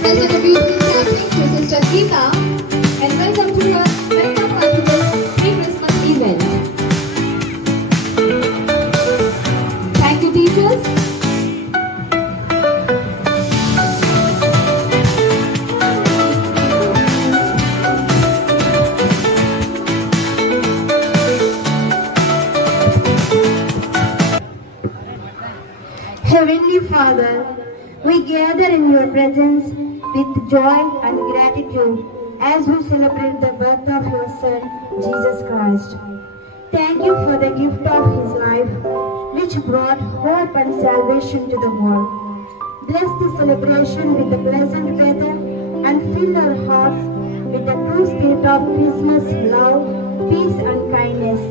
Special tribute to Sister Geeta and welcome to her Welcome Multiple Pre-Christmas event. Thank you, teachers. Heavenly Father, we gather in your presence with joy and gratitude as we celebrate the birth of your Son, Jesus Christ. Thank you for the gift of his life, which brought hope and salvation to the world. Bless the celebration with the pleasant weather and fill our hearts with the true spirit of Christmas love, peace and kindness.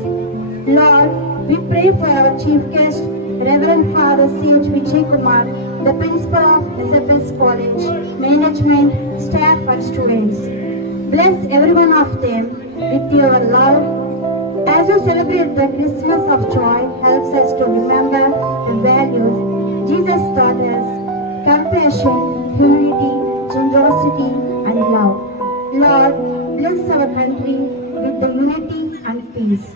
Lord, we pray for our chief guest, Reverend Father C.H. Vijay Kumar, the principal of SFS College, management, staff and students. Bless every one of them with your love. As we celebrate the Christmas of joy, helps us to remember the values Jesus taught us: compassion, humility, generosity and love. Lord, bless our country with the unity and peace.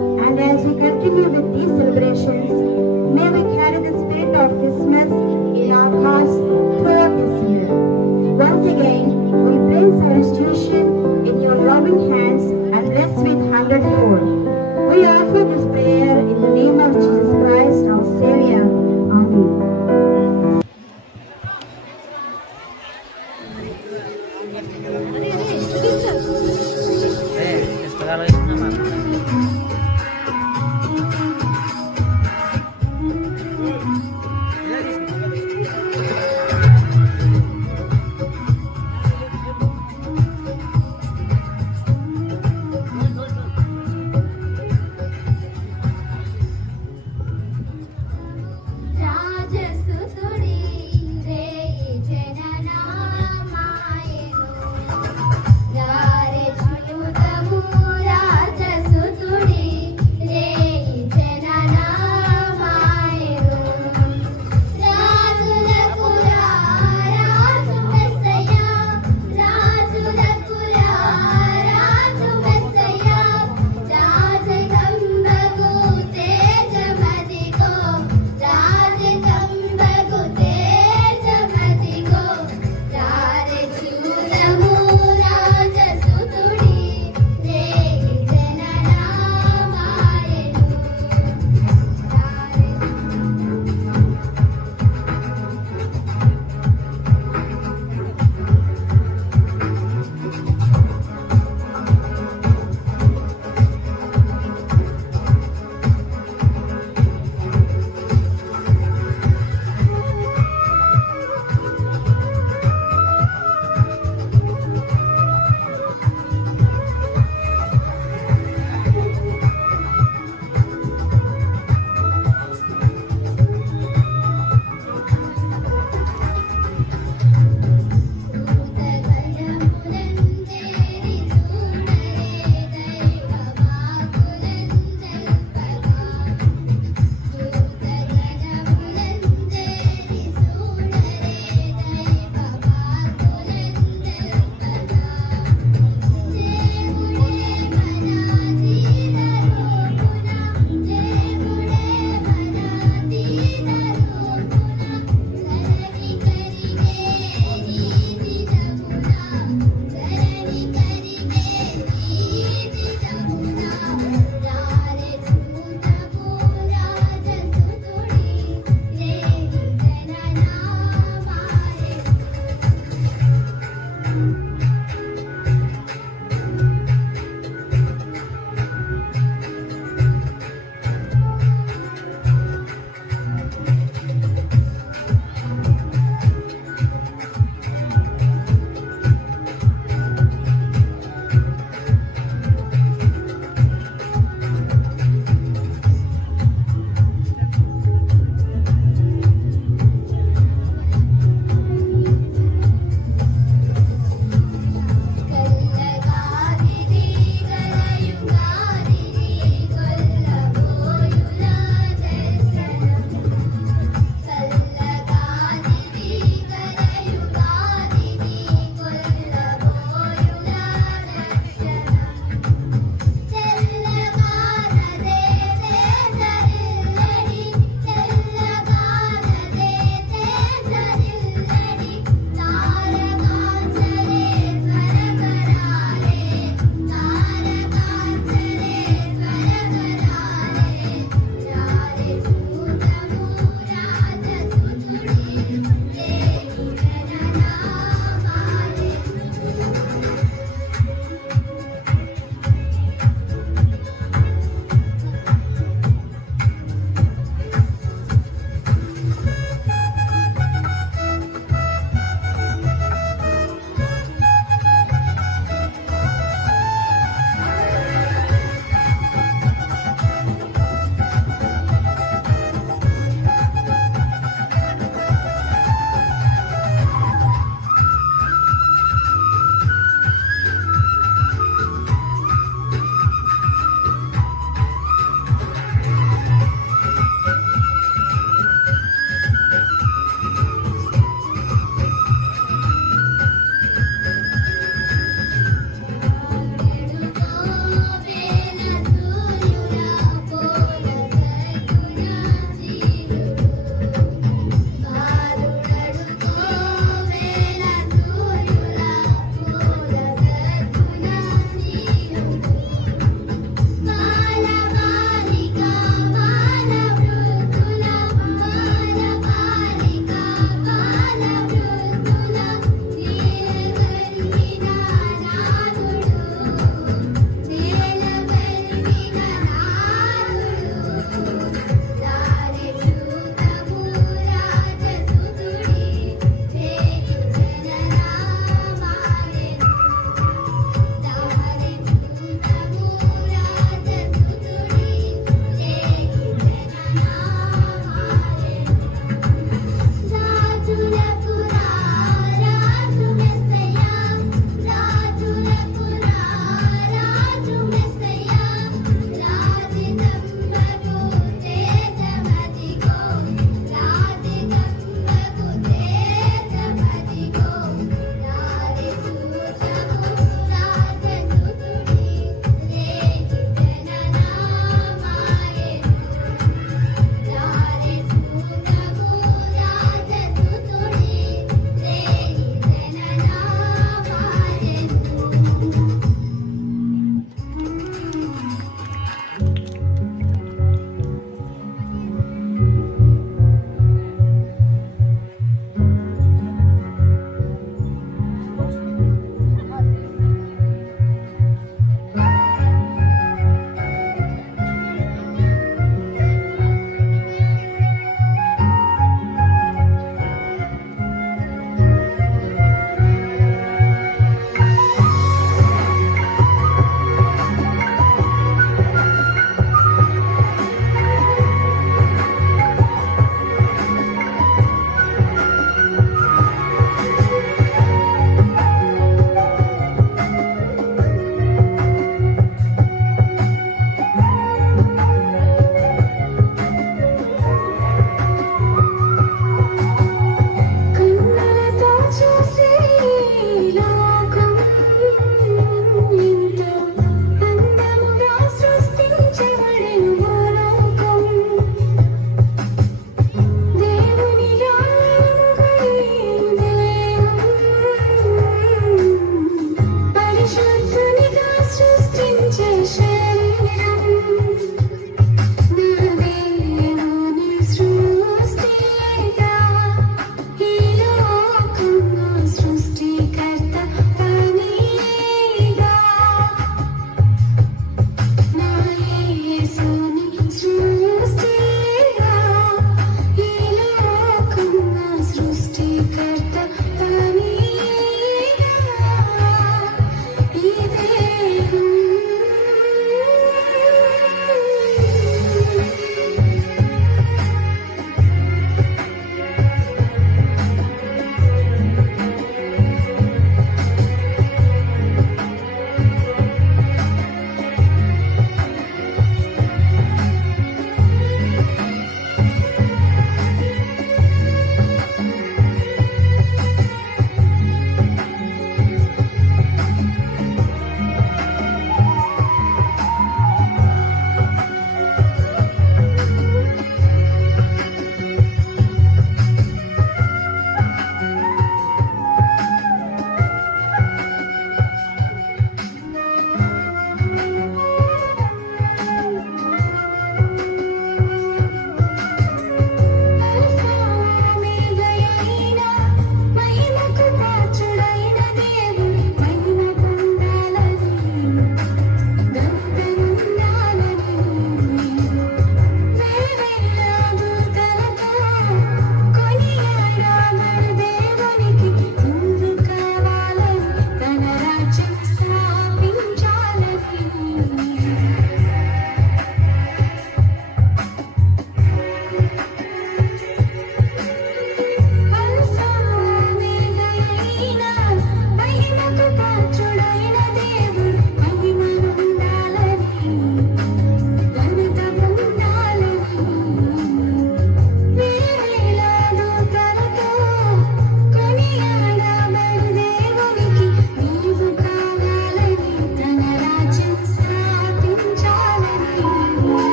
And as we continue with these celebrations, may we carry the spirit of Christmas in our hearts throughout this year. Once again, we place our institution in your loving hands and bless with 100-fold. We offer this prayer in the name of Jesus Christ, our Savior. Amen. రాజసుతుడి రే జననామాయను రారే చూతము రాజసు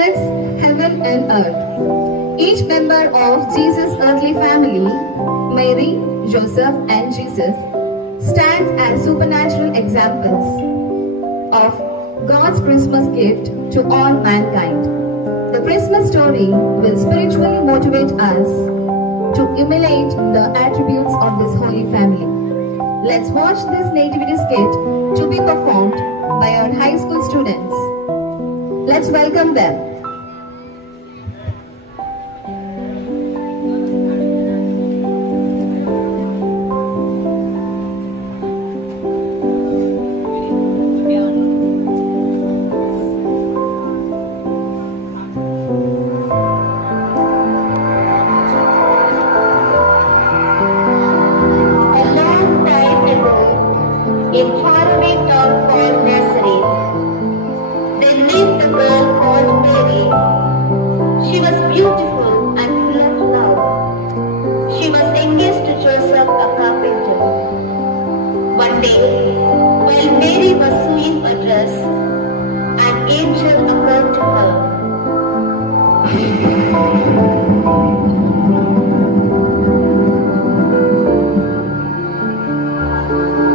connects heaven and earth. Each member of Jesus' earthly family, Mary, Joseph, and Jesus, stands as supernatural examples of God's Christmas gift to all mankind. The Christmas story will spiritually motivate us to emulate the attributes of this holy family. Let's watch this nativity skit to be performed by our high school students. Let's welcome them. In faraway town called Nazareth, there lived a girl called Mary. She was beautiful and full of love. She was engaged to Joseph, a carpenter. One day, while Mary was sewing a dress, an angel appeared to her.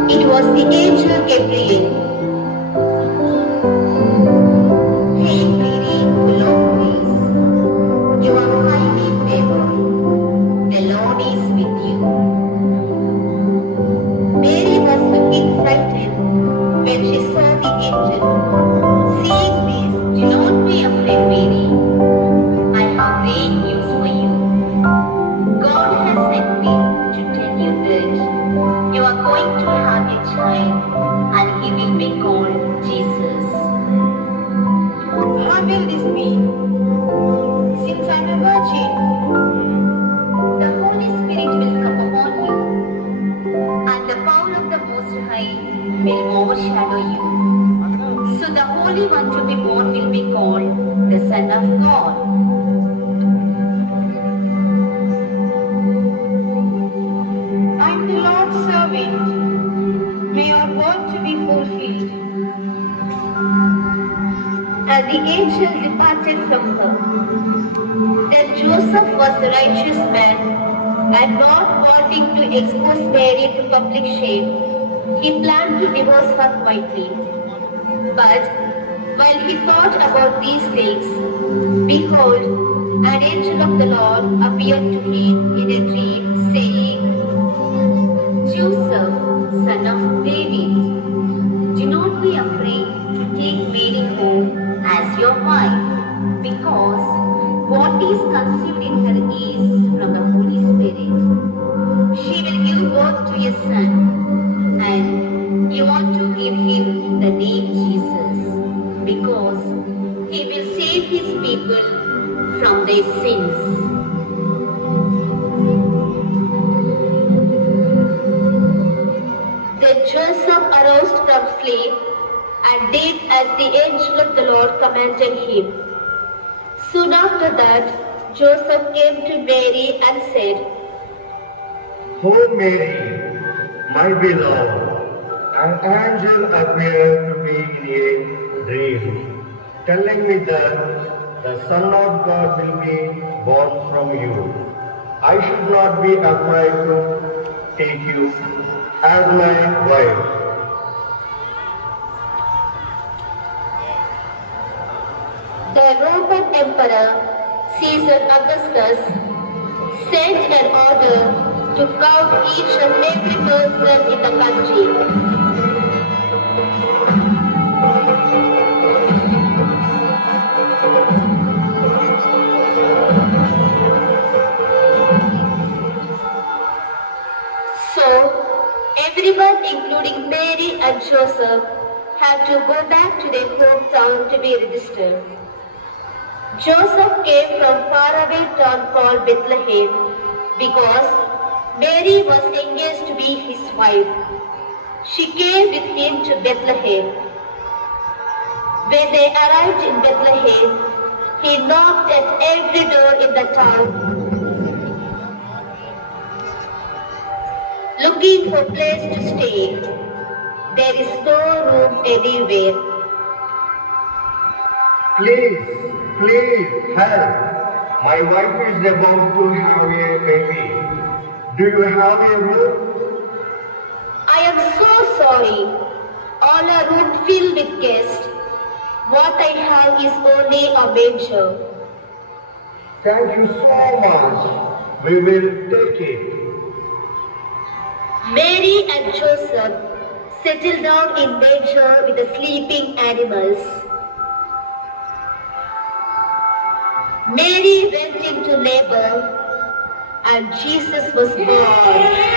It was the angel Gabriel. Hail Mary, full of grace, you are highly favored. The Lord is with you. Mary was looking frightened when she saw the angel. Seeing this, do not be afraid, Mary. I have great news for you. God has sent me to tell you that you are going to have a child and he will be called Jesus. How will this be? Since I am a virgin, the Holy Spirit will come upon you and the power of the Most High will overshadow you. So the Holy One to be born will be called the Son of God. I am the Lord's servant. May your word to be fulfilled. And the angel departed from her. Then Joseph was a righteous man, and not wanting to expose Mary to public shame, he planned to divorce her quietly. But while he thought about these things, behold, an angel of the Lord appeared to him in a dream, saying, Joseph, son of David, do not be afraid to take Mary home as your wife, because what is conceived in her is from the Holy Spirit. She will give birth to a son, and you want to give him the name Jesus, because he will save his people from their sins. Then Joseph aroused from sleep and did as the angel of the Lord commanded him. Soon after that, Joseph came to Mary and said, O Mary, my beloved, an angel appeared to me in a dream, telling me that the Son of God will be born from you. I should not be afraid to take you as my wife. The Roman Emperor Caesar Augustus sent an order to count each and every person in the country. So, everyone, including Mary and Joseph, had to go back to their hometown to be registered. Joseph came from faraway town called Bethlehem because Mary was engaged to be his wife. She came with him to Bethlehem. When they arrived in Bethlehem, he knocked at every door in the town, looking for a place to stay. There is no room anywhere. Please Please help. My wife is about to have a baby. Do you have a room? I am so sorry. All a room filled with guests. What I have is only a manger. Thank you so much. We will take it. Mary and Joseph settled down in manger with the sleeping animals. Mary went into labor and Jesus was born.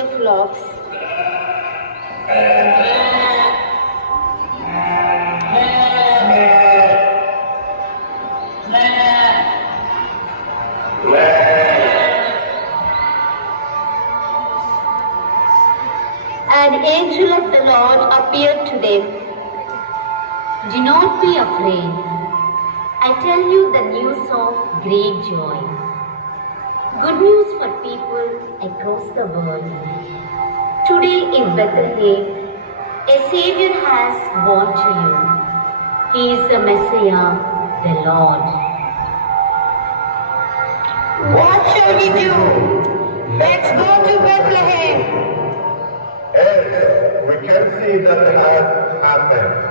the flocks. An angel of the Lord appeared to them. Do not be afraid. I tell you the news of great joy. Good news for people across the world. Today in Bethlehem, a Savior has born to you. He is the Messiah, the Lord. What shall we do? Let's go to Bethlehem. Yes, we can see that has happened.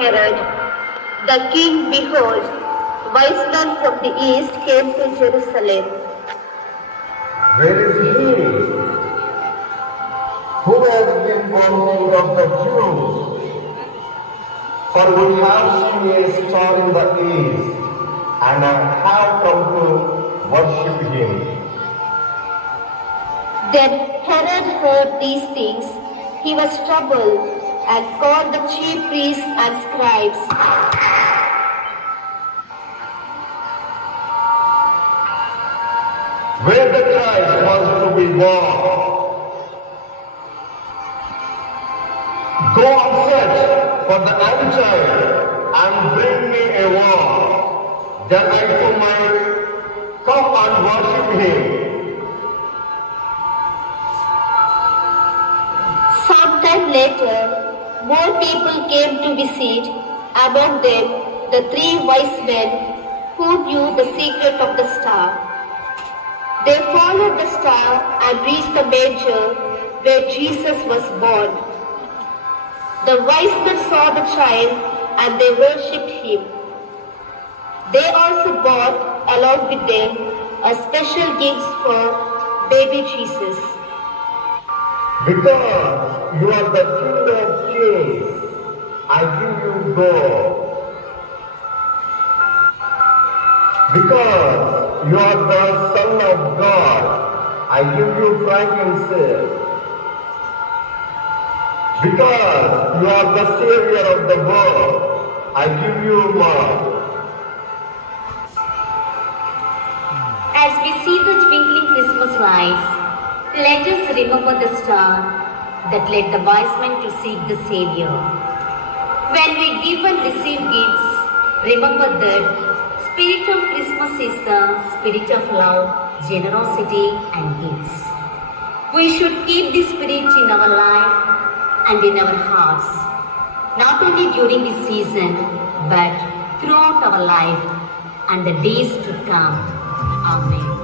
Herod the king, behold, wise men from the east came to Jerusalem. Where is he who has been born King of the Jews? For we have seen a star in the east and have come to worship him. Then Herod heard these things. He was troubled and called the chief priests and scribes. Where the Christ was to be born. Go and search for the child and bring me a word, that I too might come and worship him. Sometime later, more people came to visit, among them the 3 wise men who knew the secret of the star. They followed the star and reached the manger where Jesus was born. The wise men saw the child and they worshipped him. They also brought along with them a special gifts for baby Jesus. Because you are the King of Kings, I give you gold. Because you are the Son of God, I give you frankincense. Because you are the Savior of the world, I give you myrrh. As we see the twinkling Christmas lights, let us remember the star that led the wise men to seek the Savior. When we give and receive gifts, remember that Spirit of Christmas is the spirit of love, generosity and gifts. We should keep this spirit in our life and in our hearts, not only during this season, but throughout our life and the days to come. Amen.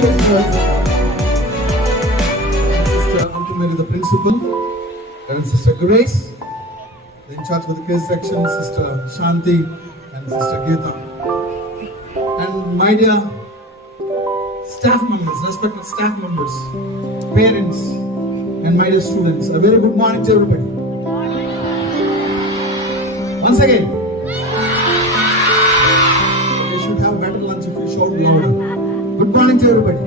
precious words. Sister ultimately the principal, and Sister Grace, the in charge of the kids section, Sister Shanti and Sister Geeta. And my dear staff members, respected staff members, parents, and my dear students, a very good morning to everybody. Once again, you should have better lunch if you shout louder. Good morning to everybody.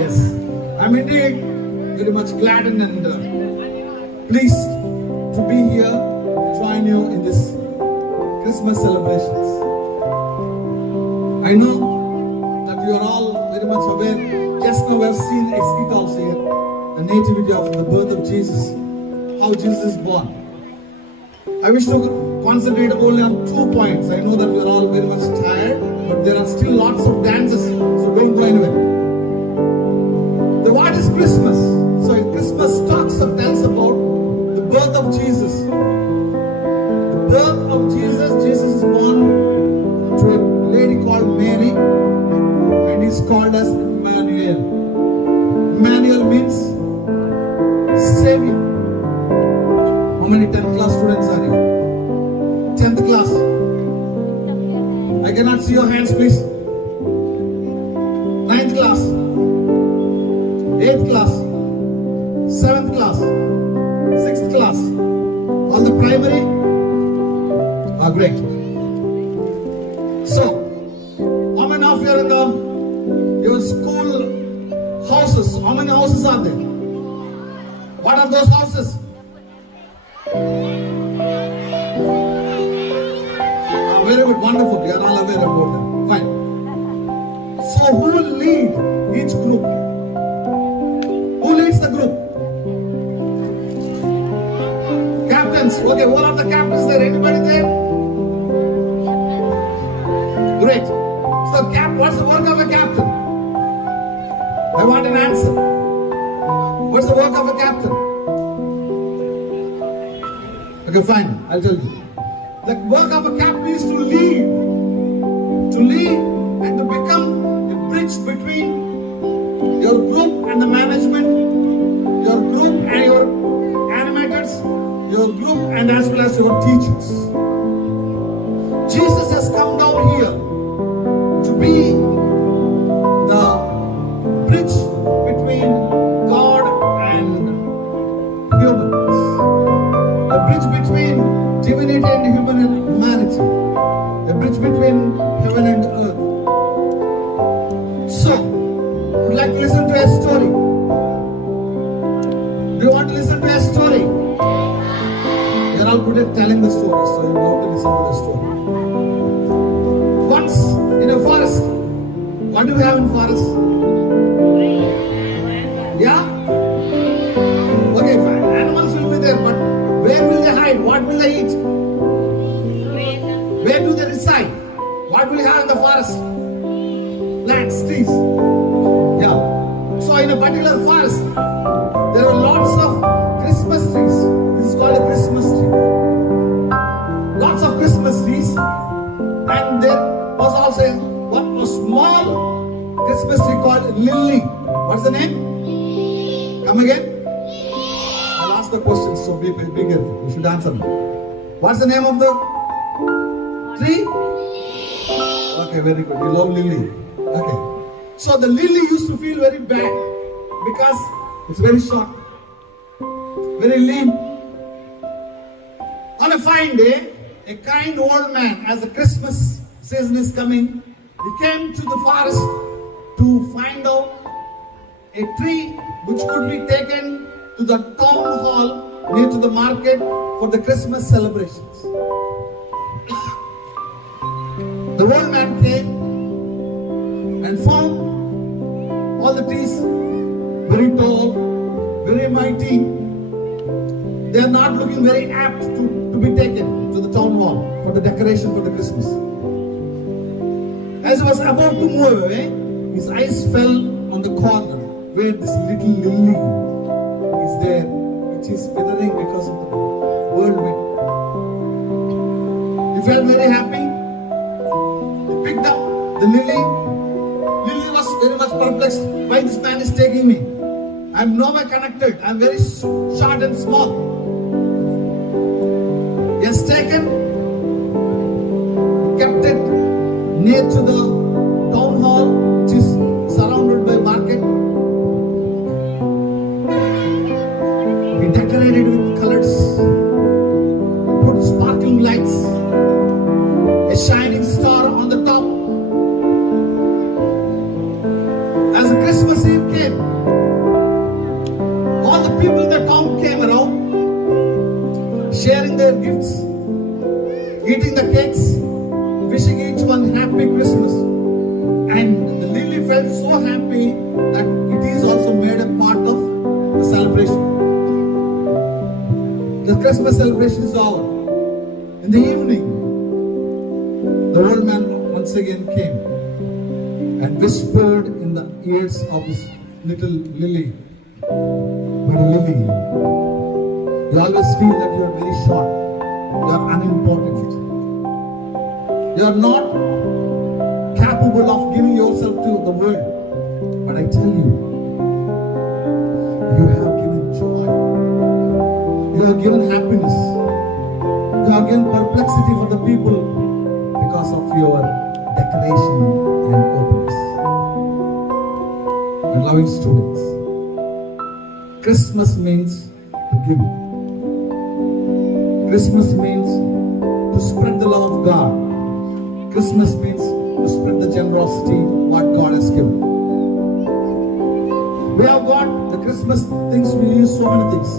Yes, I'm indeed very much gladdened and pleased to be here to join you in this Christmas celebrations. I know that you are all very much aware. Just now we have seen a skit also here, the nativity of the birth of Jesus, how Jesus is born. I wish to concentrate only on 2 points. I know that we are all very much tired, but there are still lots of dances, so don't go anywhere. The what is Christmas? So Christmas talks or tells about the birth of Jesus. The birth of Jesus. Jesus is born to a lady called Mary, and he's called as Emmanuel. Emmanuel means Savior. How many 10th class students are here? 10th class. I cannot see your hands, please. 9th class. 8th class. 7th class. 6th class. All the primary are great. So, how many of you are in your school houses? How many houses are there? What are those houses? Very good, wonderful. You are all aware about that. Fine. So, who will lead each group? Who leads the group? Captains. Okay, all of the captains there. Anybody there? Great. So, what's the work of a captain? I want an answer. What's the work of a captain? Okay, fine. I'll tell you. The work of a captain is to lead and to become a bridge between your group and the management, your group and your animators, your group and as well as your teachers. Jesus has come down here to be the bridge between God and humans, a bridge between divinity and humanity, a bridge between heaven and earth. So, would you like to listen to a story? Do you want to listen to a story? You are all good at telling the story, so you have to listen to the story. Once in a forest, what do we have in forest? Yeah? Okay, fine. Animals will be there, but where will they hide? What will they eat? Where do they reside? What will you have in the forest? Plants, trees. Yeah. So in a particular forest, there are lots of Christmas trees. This is called a Christmas tree. Lots of Christmas trees. And there was also a small Christmas tree called Lily. What's the name? Come again? I'll ask the question, so be careful. You should answer me. What's the name of the tree? Okay, very good. You love lily. Okay. So the lily used to feel very bad because it's very short, very lean. On a fine day, a kind old man, as the Christmas season is coming, he came to the forest to find out a tree which could be taken to the town hall near to the market for the Christmas celebrations. The old man came and found all the trees very tall, very mighty. They are not looking very apt to be taken to the town hall for the decoration for the Christmas. As he was about to move away, his eyes fell on the corner where this little lily is there, which is withering because of the whirlwind. He felt very happy. He picked up the Lily was very much perplexed why this man is taking me. I'm nowhere connected. I'm very short and small. He has taken, kept it near to the town hall, which is surrounded by market. He decorated with colors, put sparkling lights, a shining star on the top. As the Christmas Eve came, all the people in the town came around, sharing their gifts, eating the cakes, wishing each one happy Christmas. And Lily felt so happy that it is also made a part of the celebration. The Christmas celebration is over. In the evening, the old man once again came and whispered in the ears of his little Lily, "But Lily, you always feel that you are very short, you are unimportant, you are not capable of giving yourself to the world. But I tell you, you have given joy, you have given happiness, you have given perplexity for the people because of your decoration and openness." And loving students, Christmas means to give. Christmas means to spread the love of God. Christmas means to spread the generosity what God has given. We have got the Christmas things, we use so many things.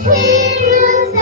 He rules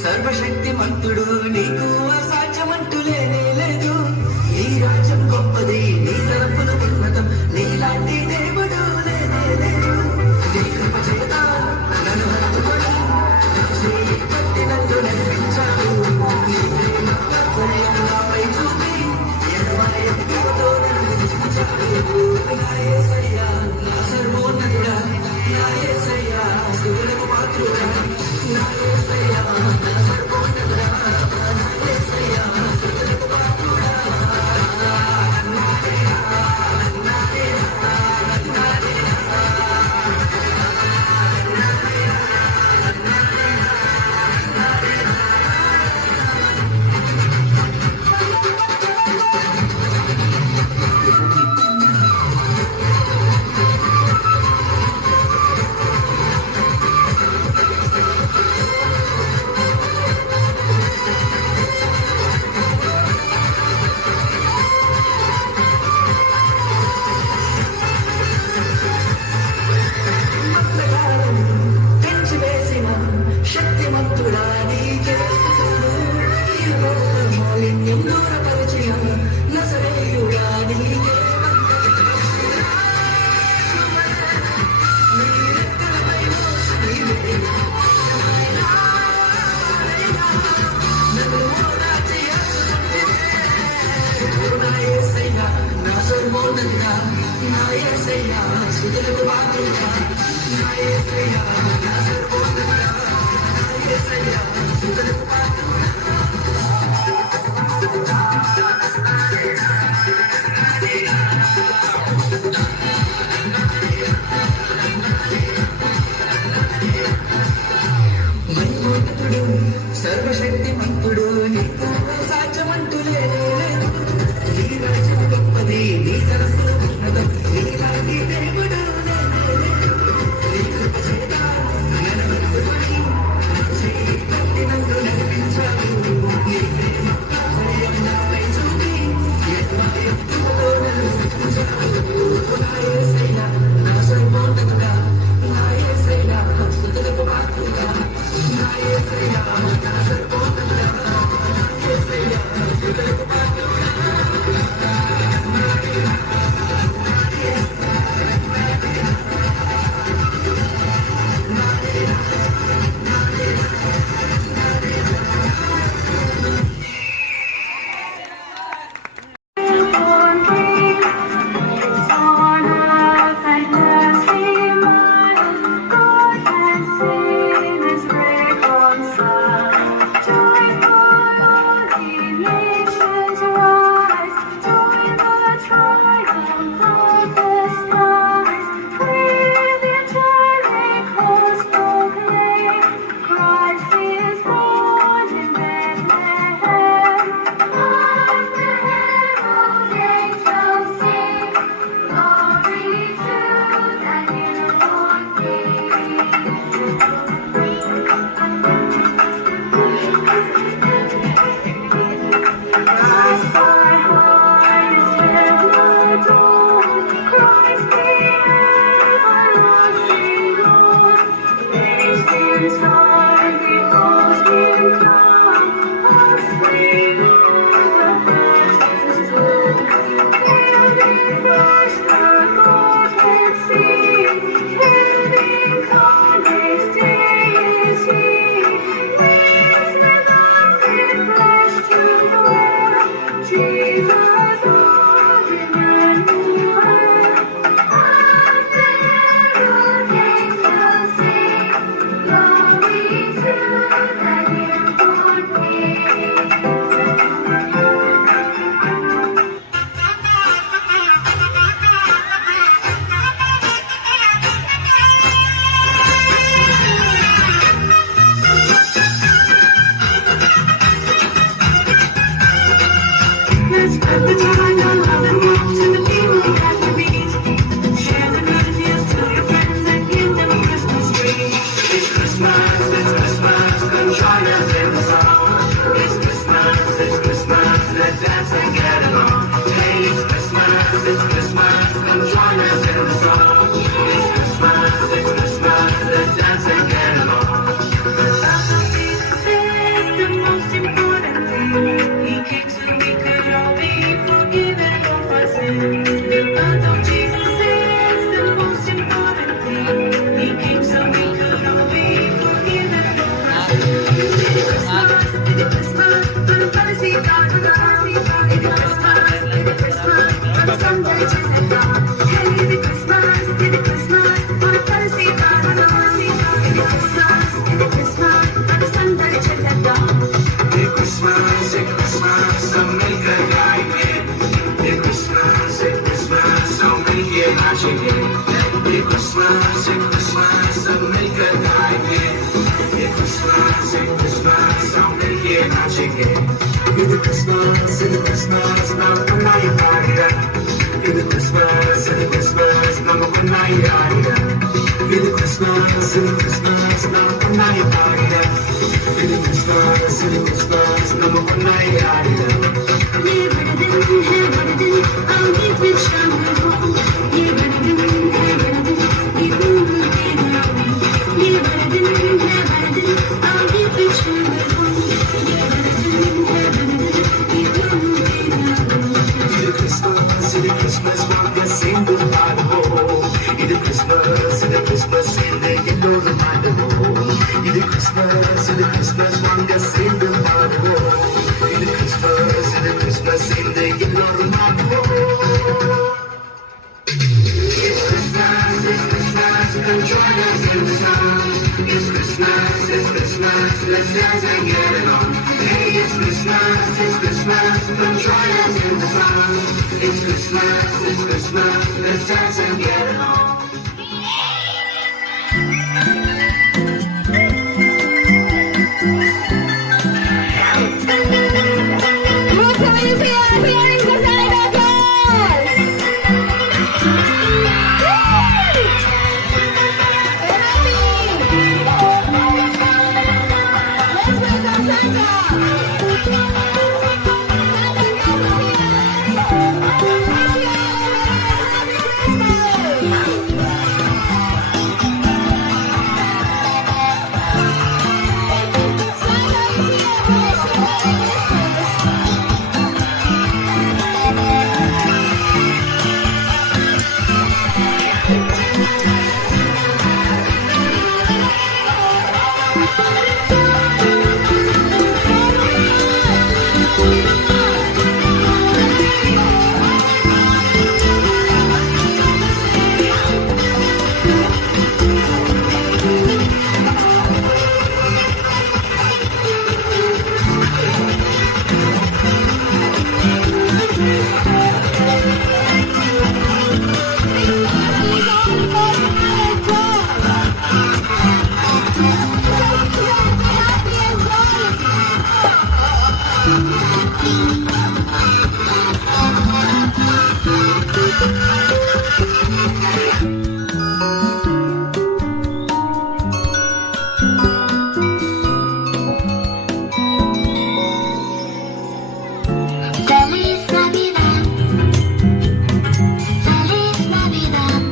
సర్వశక్తిమంతుడు నీకు అసాధ్యమంటూ లేనే లేదు. నీ రాజ్యం గొప్పది, నీ తరపున ఉన్నతం, నీలాంటి దేవుడు లేనే లేదు. నీ కృప చేత నన్ను హత్తుకొని చేయి పట్టి నన్ను నడిపించాడు. నీ ప్రేమ వాత్సల్యం నాపై చూపి ఎడబాయ కృపతో నన్ను రక్షించాడు. నా యేసయ్యా, నా సర్వోన్నతుడా, నా యేసయ్యా, స్తుతులకు పాత్రుడా, నా యేసయ్యా, నా సర్వోన్నతుడా, నా యేసయ్యా, స్తుతులకు పాత్రుడా. యేసయ్యా స్తుతులకు పాత్రుడా నా యేసయ్యా నా సర్వోన్నతుడా నా యేసయ్యా స్తుతులకు పాత్రుడా మహిమోన్నతుడు సర్వశక్తిమంతుడు నీకు సాధ్యమంటూ లేదు నీ రాజ్యం గొప్పది నీ తరపున ఉన్నతం నీలాంటి దేవుడు నీ కృప చేత నన్ను నమ్ముకొని నా చేయి పట్టి నన్ను నడిపించావు నీ ప్రేమ ఆశ్రయం నాపై చూపి ఎన్నో ఎత్తులతో నన్ను ఉంచావు నా యేసయ్యా నా సర్వోన్నతుడా నా యేసయ్యా స్తుతులకు పాత్రుడా నా యేసయ్యా నా సర్వోన్నతుడా నా యేసయ్యా స్తుతులకు పాత్రుడా Christmas in the Christmas, come join us in the song. It's Christmas, let's dance and get along. Hey, it's Christmas, come join us in the song. It's Christmas, let's dance and get along. More communities here, here is the Santa Claus! Let's welcome Santa! Feliz Navidad, Feliz Navidad,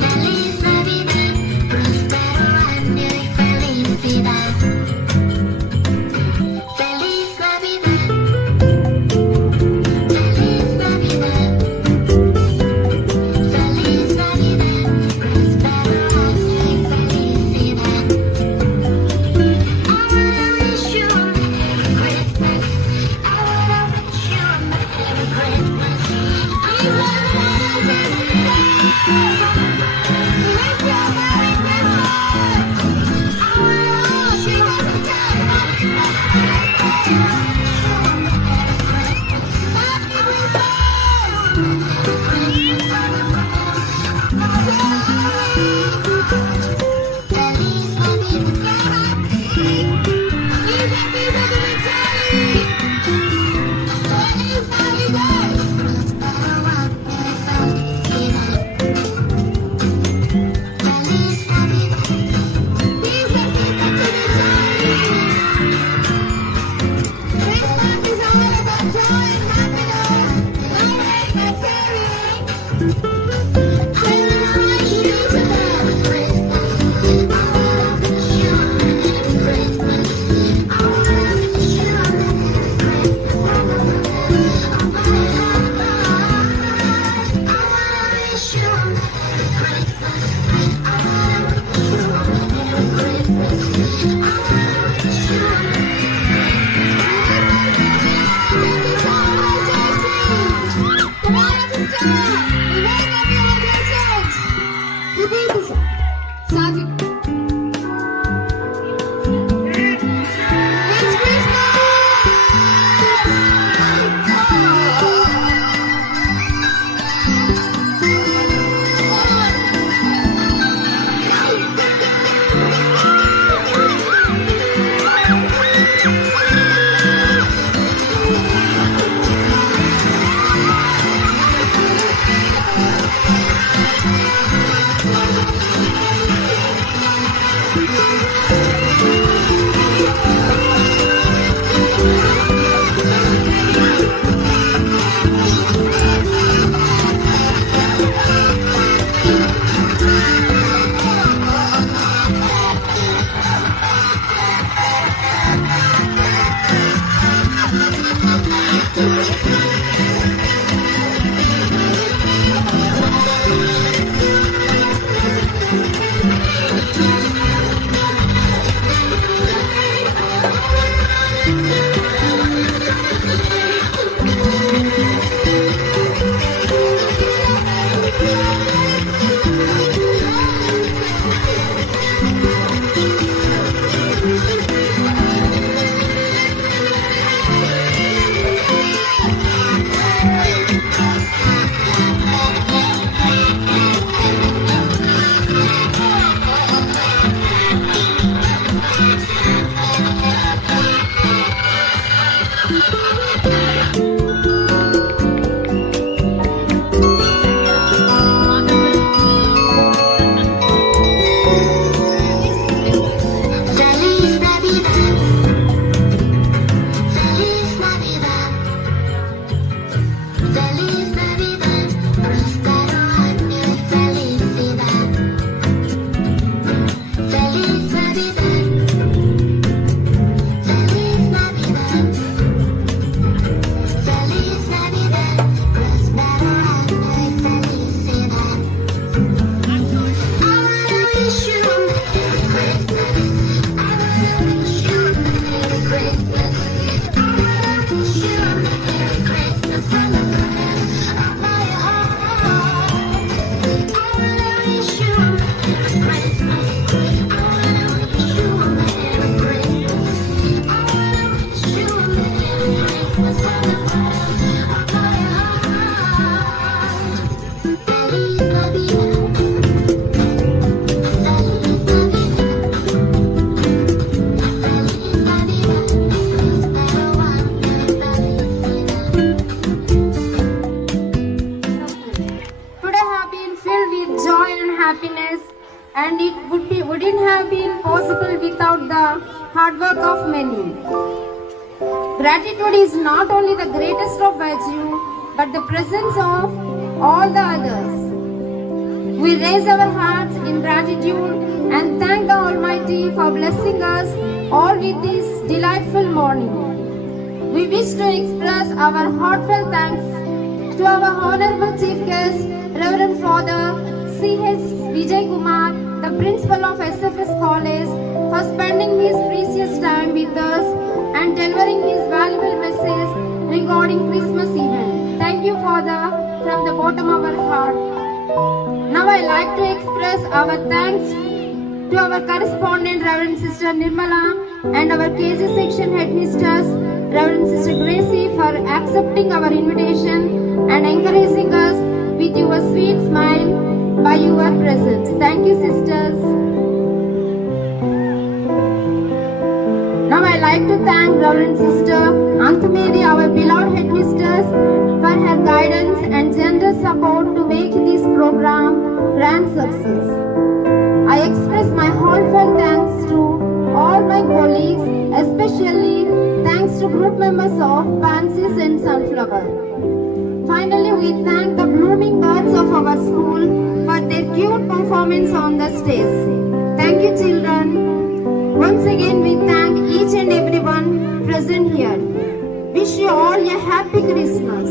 Feliz Navidad, próspero año y felicidad. Feliz Navidad, Feliz Navidad, Feliz Navidad, próspero año y felicidad. I wanna wish you a Merry Christmas. I wanna wish you a Merry Christmas. I wanna wish you a Merry Christmas. I wanna wish you a Merry Feliz Navidad. Come on, sister! We wake up, Feliz Navidad. Feliz Navidad. Prospero año, felicidad. Today have been filled with joy and happiness, and it wouldn't have been possible without the hard work of many. Gratitude is not only the greatest of virtue, but the presence of all the others. We raise our hearts in gratitude and thank the Almighty for blessing us all with this delightful morning. We wish to express our heartfelt thanks to our Honorable Chief Guest, Reverend Father C.H. Vijay Kumar, the Principal of SFS College, for spending his precious time with us and delivering his valuable message regarding Christmas event. Thank you, Father, from the bottom of our heart. Now I like to express our thanks to our correspondent, Reverend Sister Nirmala, and our KG section headmistress, Reverend Sister Gracie, for accepting our invitation and encouraging us with your sweet smile by your presence. Thank you, sisters. Now I like to thank Reverend Sister Anthumeri, our beloved headmistress, for her guidance and generous support to make this program grand success. I express my heartfelt thanks to all my colleagues, especially thanks to group members of Pansies and Sunflower. Finally, we thank the blooming birds of our school for their cute performance on the stage. Thank you, children. Once again, we thank each and everyone present here. Wish you all a happy Christmas.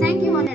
Thank you once